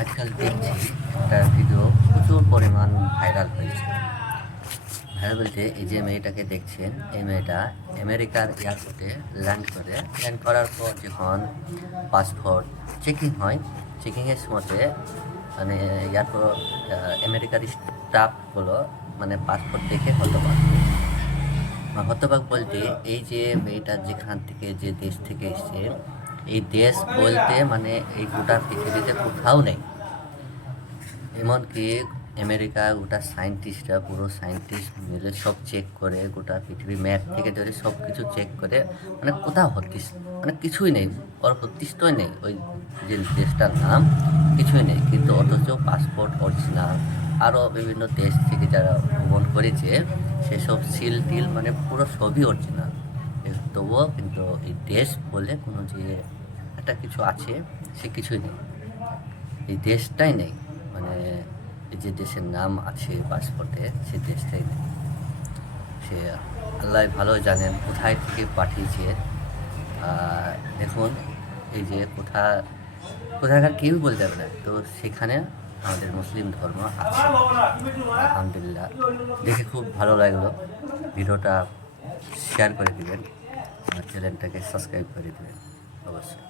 আজকাল দেখছি একটা ভিডিও প্রচুর পরিমাণ ভাইরাল হয়েছে। ভাইরাল বলতে এই যে মেয়েটাকে দেখছেন, এই মেয়েটা আমেরিকার এয়ারপোর্টে ল্যান্ড করার পর যখন পাসপোর্ট চেকিং হয়, চেকিংয়ের সময়তে মানে এয়ারপোর্ট আমেরিকার স্টাফগুলো মানে পাসপোর্ট দেখে হতবাক বলতে এই যে মেয়েটা যেখান থেকে যে দেশ থেকে এসছে, এই দেশ বলতে মানে এই গোটা পৃথিবীতে কোথাও নেই। এমনকি আমেরিকা গোটা সায়েন্টিস্টরা, পুরো সায়েন্টিস্ট মিলে সব চেক করে, গোটা পৃথিবী ম্যাপ থেকে ধরে সব কিছু চেক করে, মানে কোথাও হতিস মানে কিছুই নেই, ওর হতিষ্ঠই নেই ওই যে দেশটার নাম, কিছুই নেই। কিন্তু অথচ পাসপোর্ট অরিজিনাল, আরও বিভিন্ন দেশ থেকে যারা ভ্রমণ করেছে সেসব সিল টিল মানে পুরো সবই অরিজিনাল। তবুও কিন্তু এই দেশ বলে কোনো যে একটা কিছু আছে, সে কিছুই নেই, এই দেশটাই নেই। মানে এই যে দেশের নাম আছে পাসপোর্টে, সেই দেশটাই নেই। সে আল্লাহ ভালো জানেন কোথায় থেকে পাঠিয়েছে। দেখুন এই যে কোথাকার কেউ বলতে পারবে না, তো সেখানে আমাদের মুসলিম ধর্ম আছে। আলহামদুলিল্লাহ, দেখে খুব ভালো লাগলো। ভিডিওটা শেয়ার করে দিবেন, আমার চ্যানেলটাকে সাবস্ক্রাইব করে দেবেন অবশ্যই।